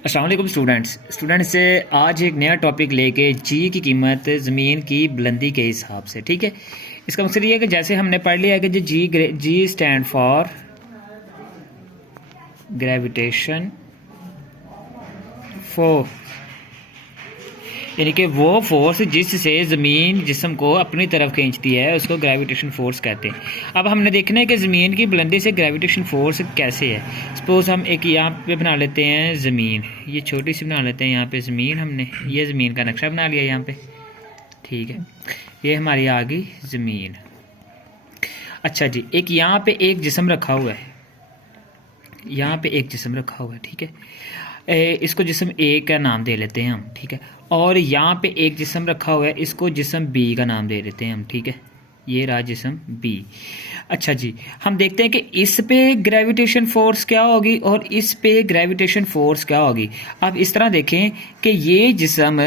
अस्सलाम वालेकुम स्टूडेंट्स से आज एक नया टॉपिक लेके जी की कीमत ज़मीन की बुलंदी के हिसाब से। ठीक है, इसका मकसद ये है कि जैसे हमने पढ़ लिया है कि जो G stand for gravitation force, यानी कि वो फोर्स जिससे ज़मीन जिस्म को अपनी तरफ खींचती है उसको ग्रेविटेशन फोर्स कहते हैं। अब हमने देखना है कि ज़मीन की बुलंदी से ग्रेविटेशन फोर्स कैसे है। सपोज़ हम एक यहाँ पे बना लेते हैं ज़मीन, ये छोटी सी बना लेते हैं यहाँ पे ज़मीन, हमने ये ज़मीन का नक्शा बना लिया यहाँ पे। ठीक है, ये हमारी आ गई ज़मीन। अच्छा जी, एक यहाँ पे एक जिस्म रखा हुआ है, यहाँ पे एक जिस्म रखा हुआ है। ठीक है, इसको जिस्म ए का नाम दे लेते हैं हम। ठीक है, और यहाँ पे एक जिस्म रखा हुआ है, इसको जिस्म बी का नाम दे देते हैं हम। ठीक है, ये रहा जिस्म बी। अच्छा जी, हम देखते हैं कि इस पे ग्रेविटेशन फोर्स क्या होगी और इस पे ग्रेविटेशन फोर्स क्या होगी। अब इस तरह देखें कि ये जिस्म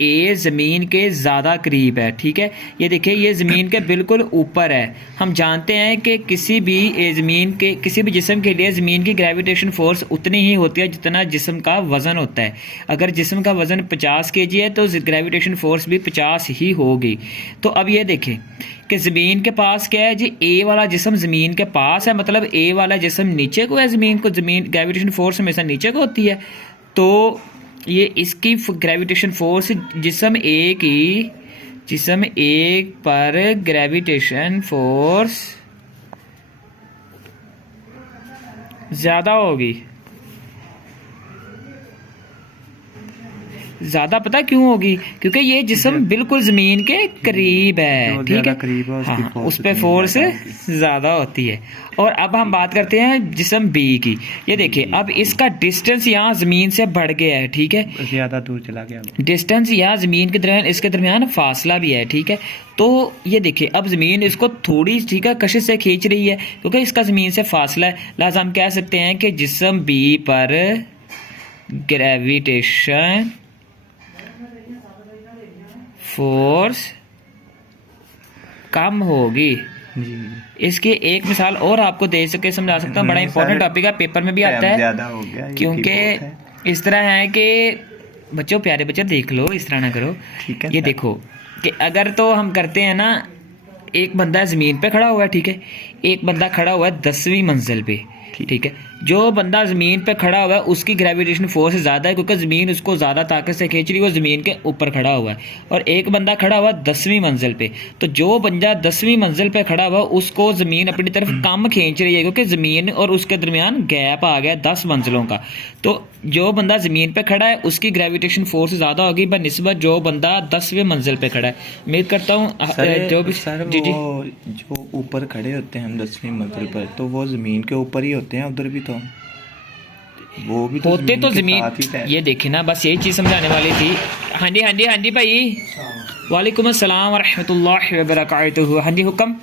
ए ज़मीन के ज़्यादा करीब है। ठीक है, ये देखें ये ज़मीन के बिल्कुल ऊपर है। हम जानते हैं कि किसी भी जिस्म के लिए ज़मीन की ग्रेविटेशन फोर्स उतनी ही होती है जितना जिस्म का वज़न होता है। अगर जिस्म का वज़न 50 kg है तो ग्रेविटेशन फोर्स भी 50 ही होगी। तो अब ये देखें कि ज़मीन के पास क्या है जी, ए वाला जिस्म ज़मीन के पास है, मतलब ए वाला जिस्म नीचे को है। ज़मीन ग्रेविटेशन फोर्स हमेशा नीचे को होती है, तो ये इसकी ग्रेविटेशन फोर्स जिस्म ए पर ग्रेविटेशन फोर्स ज़्यादा होगी। ज़्यादा पता क्यों होगी? क्योंकि ये जिस्म बिल्कुल ज़मीन के करीब है। ठीक है, हाँ, उस पर फोर्स ज़्यादा होती है। और अब हम बात करते हैं जिस्म बी की। ये देखिए, अब इसका डिस्टेंस यहाँ ज़मीन से बढ़ गया है। ठीक है, ज़्यादा दूर चला गया डिस्टेंस यहाँ ज़मीन के दरमियान, इसके दरमियान फासला भी है। ठीक है, तो ये देखिए अब ज़मीन इसको थोड़ी, ठीक है, कशिश से खींच रही है क्योंकि इसका ज़मीन से फासला है। लिहाजा हम कह सकते हैं कि जिस्म बी पर ग्रेविटेशन फोर्स कम होगी जी। इसकी एक मिसाल और आपको दे सके समझा सकता हूँ, बड़ा इंपॉर्टेंट टॉपिक है, पेपर में भी आता है। ज़्यादा हो गया क्योंकि इस तरह है कि बच्चों, प्यारे बच्चे देख लो, इस तरह ना करो। ठीक है, ये देखो कि अगर तो हम करते हैं ना, एक बंदा ज़मीन पे खड़ा हुआ है। ठीक है, एक बंदा खड़ा हुआ है 10वीं मंजिल पे। ठीक है, जो बंदा ज़मीन पे खड़ा हुआ है उसकी ग्रेविटेशन फोर्स ज़्यादा है क्योंकि ज़मीन उसको ज़्यादा ताकत से खींच रही है, वो ज़मीन के ऊपर खड़ा हुआ है। और एक बंदा खड़ा हुआ है 10वीं मंजिल पे, तो जो बंदा 10वीं मंजिल पे खड़ा हुआ उसको ज़मीन अपनी तरफ कम खींच रही है क्योंकि ज़मीन और उसके दरमियान गैप आ गया 10 मंजिलों का। तो जो बंदा ज़मीन पे खड़ा है उसकी ग्रेविटेशन फोर्स ज़्यादा होगी बनिस्बत जो बंदा 10वीं मंजिल पे खड़ा है। उम्मीद करता हूँ जो भी जी जो ऊपर खड़े होते हैं हम 10वीं मंजिल पर, तो वो ज़मीन के ऊपर ही होते हैं। उधर भी तो वो भी तो होते तो ज़मीन, ये देखे ना, बस यही चीज़ समझाने वाली थी। हाँ जी भाई, वालेकुम अस्सलाम व रहमतुल्लाहि व बरकातुहू। हाँ जी, हुक्म।